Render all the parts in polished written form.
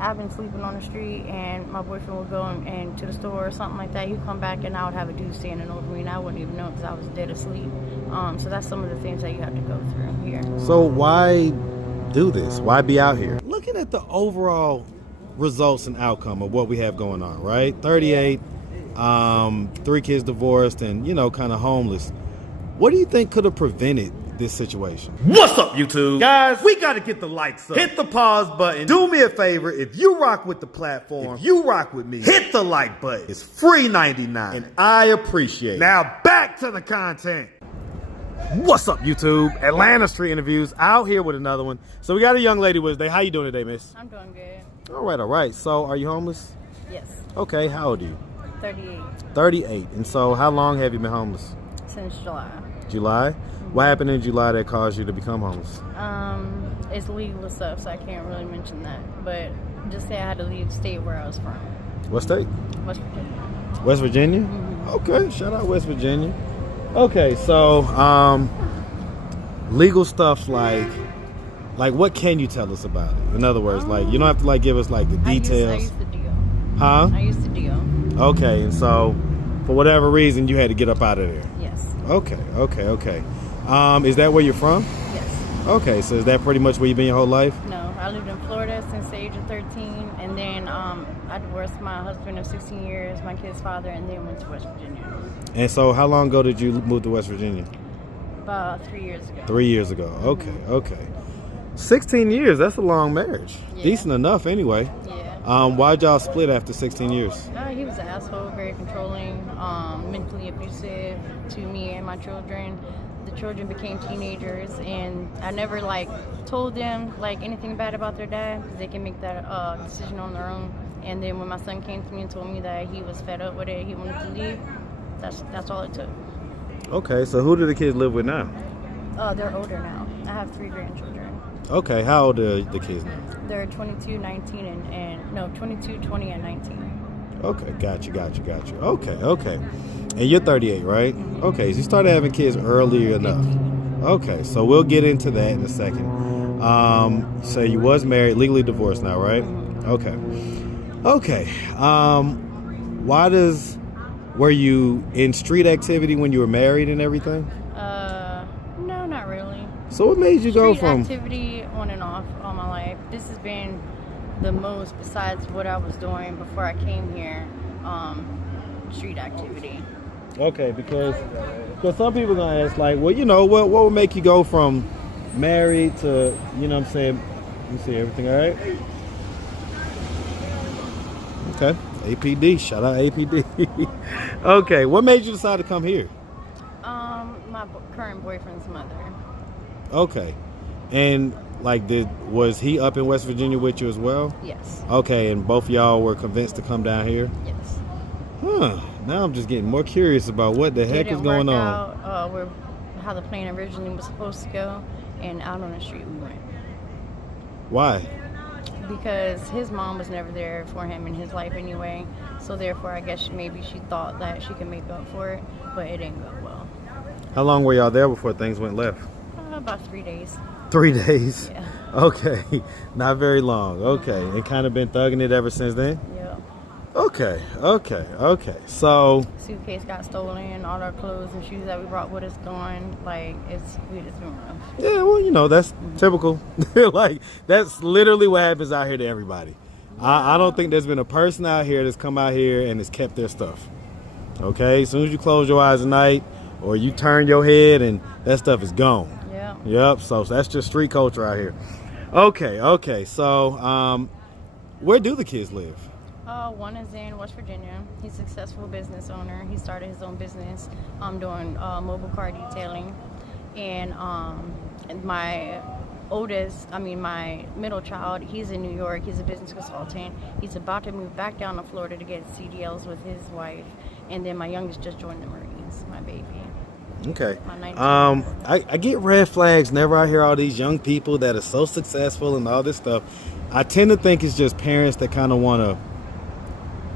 I've been sleeping on the street, and my boyfriend would go and to the store or something like that. He'd come back, and I would have a dude standing over me, and I wouldn't even know because I was dead asleep. So that's some of the things that you have to go through here. So why do this? Why be out here? Looking at the overall results and outcome of what we have going on, right? 38, 3 kids divorced, and kind of homeless. What do you think could have prevented this situation? What's up, YouTube? Guys, we got to get the likes up. Hit the pause button. Do me a favor. If you rock with the platform, if you rock with me, hit the like button. It's free 99, and I appreciate it. Now back to the content. What's up, YouTube? Atlanta Street Interviews out here with another one. So we got a young lady with us today. How you doing today, miss? I'm doing good. All right. So are you homeless? Yes. Okay, how old are you? 38. 38. And so how long have you been homeless? Since July. July? What happened in July that caused you to become homeless? It's legal stuff, so I can't really mention that. But just say I had to leave the state where I was from. What state? West Virginia. West Virginia? Mm-hmm. Okay, shout out West Virginia. Okay, so legal stuff like what can you tell us about it? In other words, you don't have to give us the details. I used to deal. Huh? I used to deal. Okay, and so for whatever reason you had to get up out of there. Yes. Okay. Is that where you're from? Yes. Okay, so is that pretty much where you've been your whole life? No, I lived in Florida since the age of 13, and then I divorced my husband of 16 years, my kid's father, and then went to West Virginia. And so how long ago did you move to West Virginia? About 3 years ago. 3 years ago. Okay. 16 years, that's a long marriage. Yeah. Decent enough anyway. Yeah. Why'd y'all split after 16 years? He was an asshole, very controlling, mentally abusive to me and my children. The children became teenagers, and I never told them anything bad about their dad, because they can make that decision on their own. And then when my son came to me and told me that he was fed up with it, he wanted to leave, that's all it took. Okay, so who do the kids live with now? They're older now. I have 3 grandchildren. Okay, how old are the kids now? They're 22, 19, and 22, 20, and 19. Okay, got you. Okay. And you're 38, right? Mm-hmm. Okay, so you started having kids earlier enough. Okay, so we'll get into that in a second. So you was married, legally divorced now, right? Mm-hmm. Okay. Were you in street activity when you were married and everything? No, not really. So what made you go from activity on and off all my life? This has been the most, besides what I was doing before I came here, street activity. Okay, because some people are gonna ask what would make you go from married to, what I'm saying? You see everything all right? Okay, APD, shout out APD. Okay, what made you decide to come here? My current boyfriend's mother. Okay, and was he up in West Virginia with you as well? Yes. Okay, and both of y'all were convinced to come down here? Yes. Huh, now I'm just getting more curious about what the heck is going on. How the plan originally was supposed to go, and out on the street we went. Why? Because his mom was never there for him in his life anyway, so therefore I guess maybe she thought that she could make up for it, but it didn't go well. How long were y'all there before things went left? About 3 days. 3 days? Yeah. Okay, not very long. Okay, and kind of been thugging it ever since then? Yeah. Okay. So Suitcase got stolen, all our clothes and shoes that we brought with us gone. It's been rough. yeah, well, that's typical. That's literally what happens out here to everybody. I don't think there's been a person out here that's come out here and has kept their stuff. Okay, as soon as you close your eyes at night or you turn your head and that stuff is gone. Yeah. Yep, so that's just street culture out here. Okay, so where do the kids live? One is in West Virginia. He's a successful business owner. He started his own business. I'm doing mobile car detailing. And my middle child, he's in New York. He's a business consultant. He's about to move back down to Florida to get CDLs with his wife. And then my youngest just joined the Marines, my baby. Okay. My 19. I get red flags whenever I hear all these young people that are so successful and all this stuff. I tend to think it's just parents that kind of want to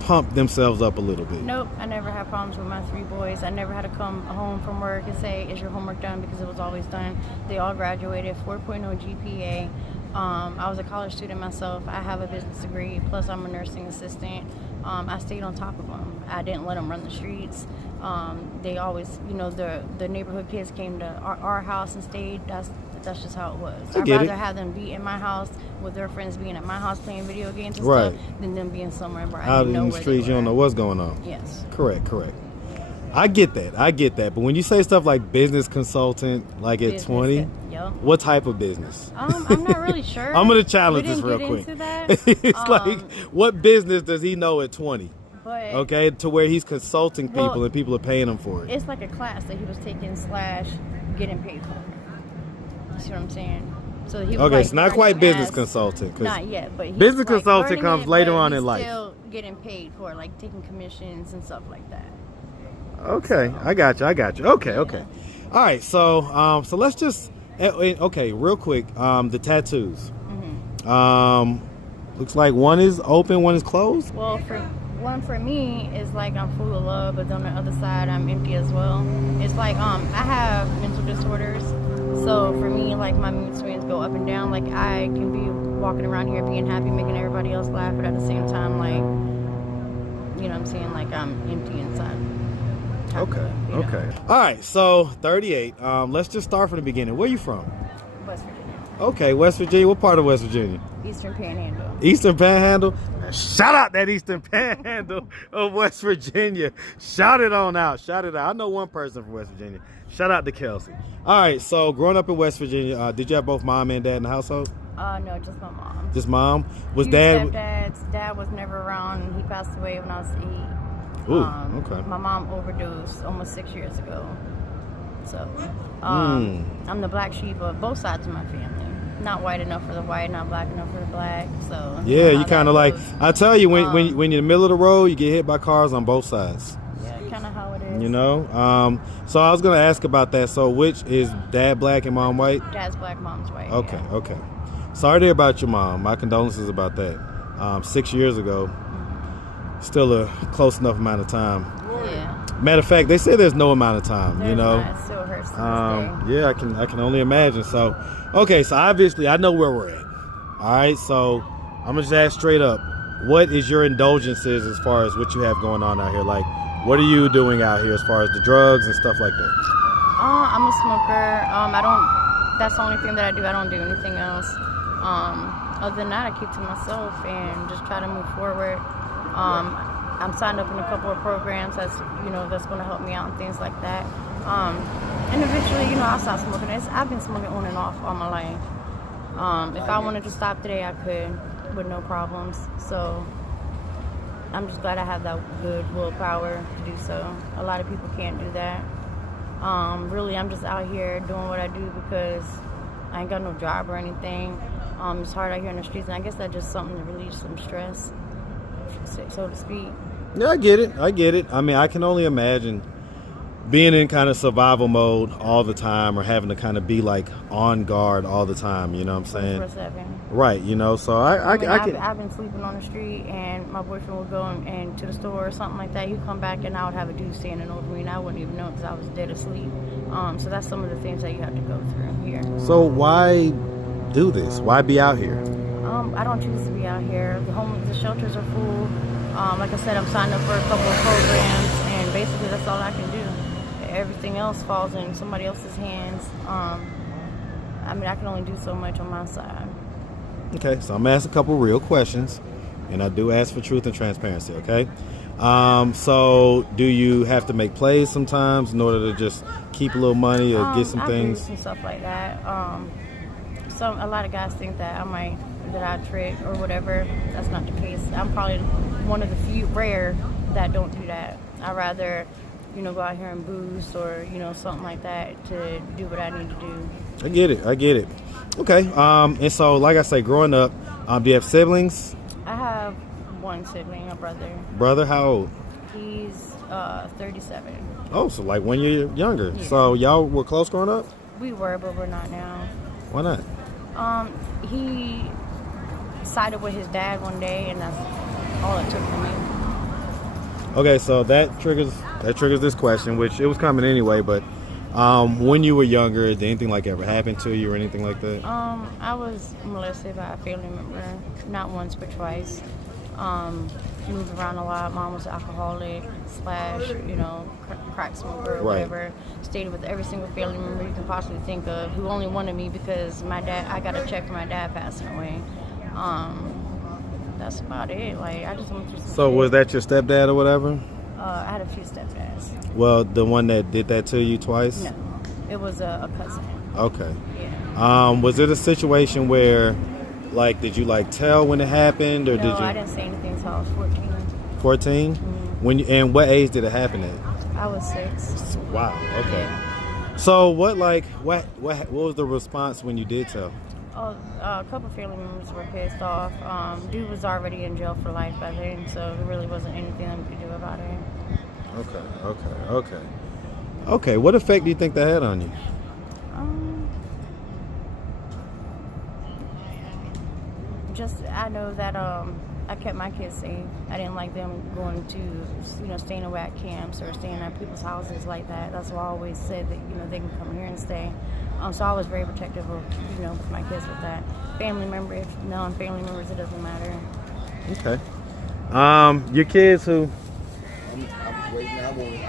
pump themselves up a little bit. Nope, I never had problems with my 3 boys. I never had to come home from work and say, is your homework done? Because it was always done. They all graduated, 4.0 GPA. I was a college student myself. I have a business degree, plus I'm a nursing assistant. I stayed on top of them. I didn't let them run the streets. They always, the neighborhood kids came to our house and stayed. That's just how it was. I'd rather have them be in my house with their friends being at my house playing video games and stuff than them being somewhere where I didn't know where they were. Out in the streets, you don't know what's going on. Yes. Correct. I get that. But when you say stuff like business consultant, like at 20, what type of business? I'm not really sure. I'm going to challenge this real quick. It's like, what business does he know at 20? Okay, to where he's consulting people and people are paying him for it. It's like a class that he was taking / getting paid for. You see what I'm saying? So he was it's not quite business consultant. Not yet, but business consultant comes later on in life. Still getting paid for like taking commissions and stuff like that. Okay, so. I got you. Okay. All right, so let's just real quick. The tattoos. Mm-hmm. Looks like one is open, one is closed. Well, for me is like I'm full of love, but on the other side I'm empty as well. It's like I have mental disorders, so for me like my mood swings go up and down. Like I can be walking around here being happy, making everybody else laugh, but at the same time like, you know what I'm saying, like I'm empty inside. Okay. All right, so 38. Let's just start from the beginning. Where are you from? West Virginia. Okay, West Virginia. What part of West Virginia? Eastern Panhandle. Eastern Panhandle? Shout out that Eastern Panhandle of West Virginia. Shout it on out. I know one person from West Virginia. Shout out to Kelsey. All right, so growing up in West Virginia, did you have both mom and dad in the household? No, just my mom. Just mom? Was dad? Dad was never around. He passed away when I was 8. Ooh, okay. My mom overdosed almost 6 years ago. So, I'm the black sheep of both sides of my family. Not white enough for the white, not black enough for the black. So yeah, you kind of like, I tell you, when you're in the middle of the road, you get hit by cars on both sides. Yeah, kind of how it is. You know? So I was going to ask about that. So which is dad black and mom white? Dad's black, mom's white. Okay. Sorry to hear about your mom. My condolences about that. 6 years ago. Still a close enough amount of time. Yeah. Matter of fact, they say there's no amount of time. There's you know. Not. It still hurts to this day. Yeah, I can only imagine. So, okay, so obviously I know where we're at. All right, so I'm gonna just ask straight up, what is your indulgences as far as what you have going on out here? Like, what are you doing out here as far as the drugs and stuff like that? I'm a smoker. That's the only thing that I do. I don't do anything else. Other than that, I keep to myself and just try to move forward. I'm signed up in a couple of programs that's going to help me out and things like that. And eventually, I'll stop smoking. I've been smoking on and off all my life. If I wanted to stop today, I could with no problems. So I'm just glad I have that good willpower to do so. A lot of people can't do that. Really, I'm just out here doing what I do because I ain't got no job or anything. It's hard out here in the streets, and I guess that's just something to relieve some stress, so to speak. Yeah, I get it. I mean, I can only imagine being in kind of survival mode all the time, or having to kind of be like on guard all the time. You know what I'm saying? 24/7. Right. So I can. I've been sleeping on the street, and my boyfriend would go and to the store or something like that. He'd come back, and I would have a dude standing over me, and I wouldn't even know because I was dead asleep. So that's some of the things that you have to go through here. So why do this? Why be out here? I don't choose to be out here. The shelters are full. Like I said, I'm signed up for a couple of programs, and basically that's all I can do. Everything else falls in somebody else's hands. I can only do so much on my side. Okay, so I'm gonna ask a couple real questions, and I do ask for truth and transparency. Okay, so do you have to make plays sometimes in order to just keep a little money or get some things? I do some stuff like that. A lot of guys think that I trick or whatever. That's not the case. I'm probably one of the few rare that don't do that. I'd rather, go out here and boost or, something like that to do what I need to do. I get it. Okay. And so, like I say, growing up, do you have siblings? I have one sibling, a brother. Brother, how old? He's 37. Oh, so like 1 year younger. Yeah. So y'all were close growing up? We were, but we're not now. Why not? He sided with his dad one day, and that's all it took for me. Okay, so that triggers this question, which it was coming anyway, but When you were younger, did anything like ever happen to you or anything like that? I was molested by a family member, not once but twice. Moved around a lot. Mom was an alcoholic slash, crack smoker or whatever. Stayed with every single family member you can possibly think of, who only wanted me because I got a check for my dad passing away. That's about it. Like, I just went through some So shit. was that your stepdad or whatever? I had a few stepdads. Well, the one that did that to you twice? No, it was a cousin. Okay. Yeah. Was it a situation where, like, did you like tell when it happened, or No, did you? I didn't say anything until I was 14. 14. Mm-hmm. And what age did it happen at? I was 6. Wow. Okay. So what was the response when you did tell? Oh, a couple family members were pissed off. Dude was already in jail for life by then, so there really wasn't anything that we could do about it. Okay. What effect do you think that had on you? I know that I kept my kids safe. I didn't like them going to, staying away at camps or staying at people's houses like that. That's why I always said that, they can come here and stay. So I was very protective of, with my kids with that. Family members, non-family members, it doesn't matter. Okay. Your kids who? I'm waiting.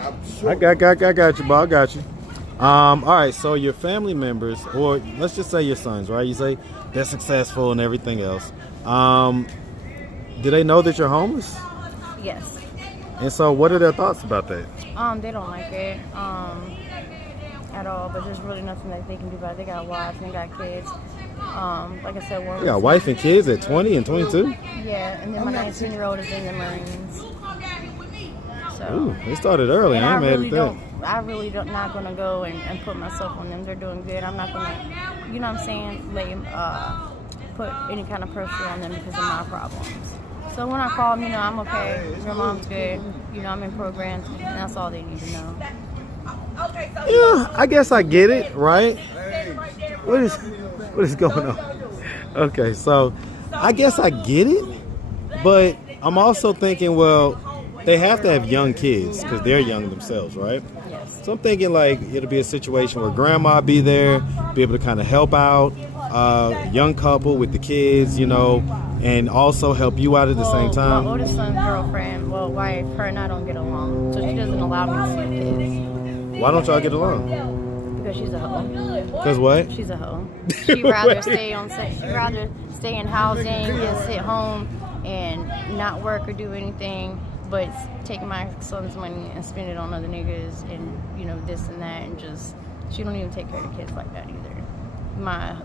I got you, Bob. I got you. All right. So your family members, or let's just say your sons, right? You say they're successful and everything else. Do they know that you're homeless? Yes. And so, what are their thoughts about that? They don't like it at all, but there's really nothing that they can do about it. They got wives and they got kids. Like I said, one You got a wife and kids at 20 and 22? Yeah, and then my 19-year-old is in the Marines. So, Ooh, they started early. and I'm mad at that. I really don't not gonna go and put myself on them. They're doing good. I'm not gonna, you know what I'm saying, put any kind of pressure on them because of my problems. So when I call them, I'm okay. Your mom's good. I'm in programs, and that's all they need to know. Yeah, I guess I get it, right? What is going on? Okay, so I guess I get it, but I'm also thinking, well, they have to have young kids because they're young themselves, right? Yes. So I'm thinking like it'll be a situation where grandma be there, be able to kind of help out, young couple with the kids, and also help you out at the same time. My oldest son's girlfriend, wife, her and I don't get along, so she doesn't allow me to see the kids. Why don't y'all get along? Because she's a hoe. Because what? She's a hoe. She'd rather stay in housing and sit home and not work or do anything, but take my son's money and spend it on other niggas and this and that, and she don't even take care of the kids like that either. My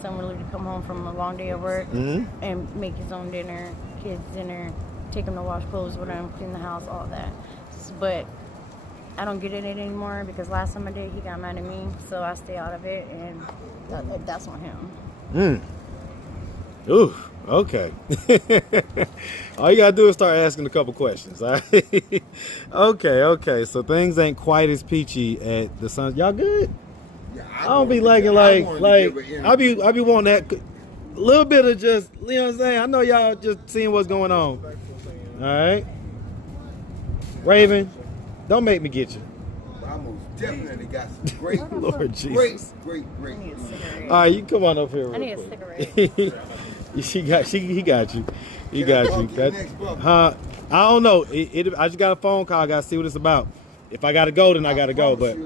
son would literally come home from a long day of work and make his own dinner, kids dinner, take him to wash clothes with him, clean the house, all that. But I don't get in it anymore because last time I did, he got mad at me, so I stay out of it, and that's on him. Ooh, okay. All you gotta do is start asking a couple questions. All right? Okay. So things ain't quite as peachy at the Suns. Y'all good? Yeah, I don't be liking I be wanting that little bit of just, you know what I'm saying? I know y'all just seeing what's going on. All right, Raven, don't make me get you. I most definitely got some great, Lord Jesus. great. I need a cigarette. All right, you come on up here. I need a real cigarette. quick. He got you. He got you. Can I bump you next, bump? I don't know. I just got a phone call. I got to see what it's about. If I got to go, then I got to go. But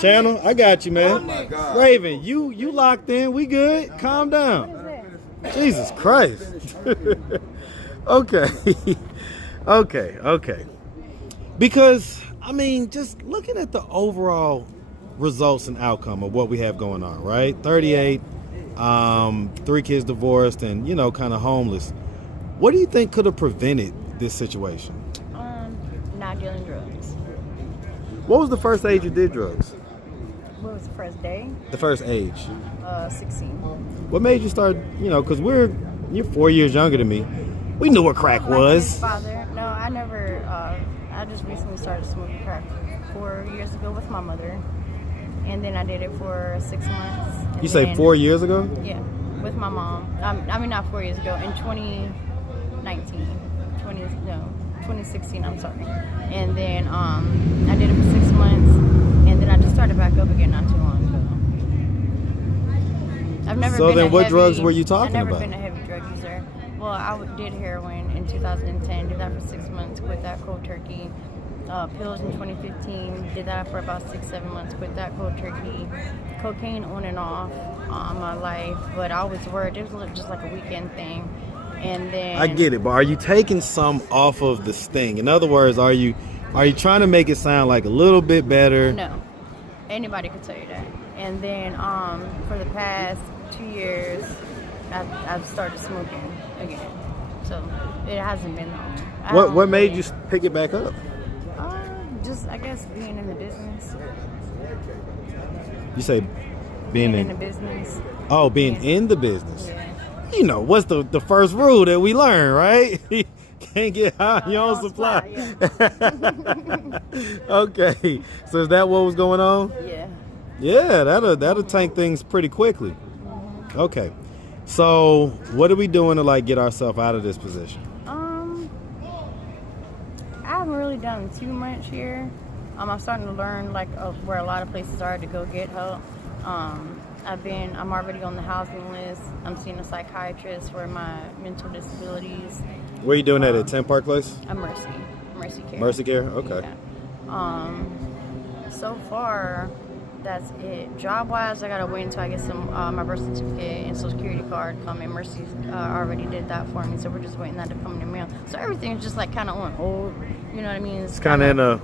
channel, I got you, man. Oh my God. Raven, you locked in. We good. Calm down. Jesus Christ. Okay. Because, just looking at the overall results and outcome of what we have going on, right? 38, 3 kids divorced, and, kind of homeless. What do you think could have prevented this situation? Not dealing drugs. What was the first age you did drugs? What was the first day? The first age. 16. What made you start, because you're 4 years younger than me. We knew what crack was. Father. No, I never, I just recently started smoking crack 4 years ago with my mother. And then I did it for 6 months. And You say 4 years ago? Yeah, with my mom. Not 4 years ago, in 2019. 2016, I'm sorry. And then I did it for 6 months, and then I just started back up again not too long ago. I've never So been then a what heavy- drugs were you talking I've never about? been a heavy drug user. Well, I did heroin in 2010, did that for 6 months, quit that cold turkey. Pills in 2015, did that for about 6-7 months, quit that cold turkey. Cocaine on and off my life, but I was worried it was just like a weekend thing. And then I get it, but are you taking some off of the sting? In other words, are you trying to make it sound like a little bit better? No, anybody could tell you that. And then for the past 2 years, I've started smoking again. So it hasn't been long. What made you pick it back up? Just I guess being in the business. You say being in the business. Oh, being in the business. Yeah. You know, what's the first rule that we learn, right? Can't get high on your own supply. Okay, so is that what was going on? Yeah. Yeah, that'll tank things pretty quickly. Okay, so what are we doing to like get ourselves out of this position? I haven't really done too much here. I'm starting to learn like where a lot of places are to go get help. I'm already on the housing list. I'm seeing a psychiatrist for my mental disabilities. Where are you doing that at 10 Park Place? Mercy Care. Mercy Care? Okay. Yeah. So far, that's it. Job-wise, I gotta wait until I get some my birth certificate and Social Security card coming. Mercy already did that for me, so we're just waiting that to come in the mail. So everything's just like kind of on hold. You know what I mean? It's kind of in a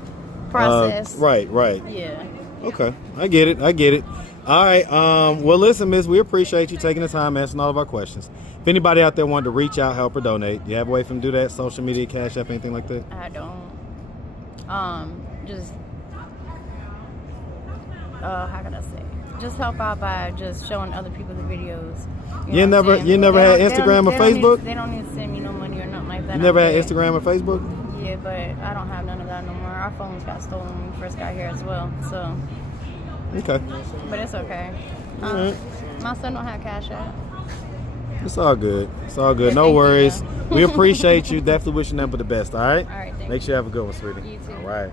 process. Right. Yeah. Okay, I get it. All right. Well, listen, Miss, we appreciate you taking the time answering all of our questions. If anybody out there wanted to reach out, help, or donate, do you have a way for them to do that? Social media, Cash App, anything like that? I don't. Just how can I say? Just help out by just showing other people the videos. You never had Instagram or Facebook? They don't need to send me no money or nothing like that. You never had Instagram or Facebook? Yeah, but I don't have none of that no more. Our phones got stolen when we first got here as well, so. Okay. But it's okay. All right. My son don't have Cash App. It's all good. No Thank you. worries. We appreciate you. Definitely wishing them for the best, all right? All right, thank Make sure you have a good one, sweetie. You too. All right.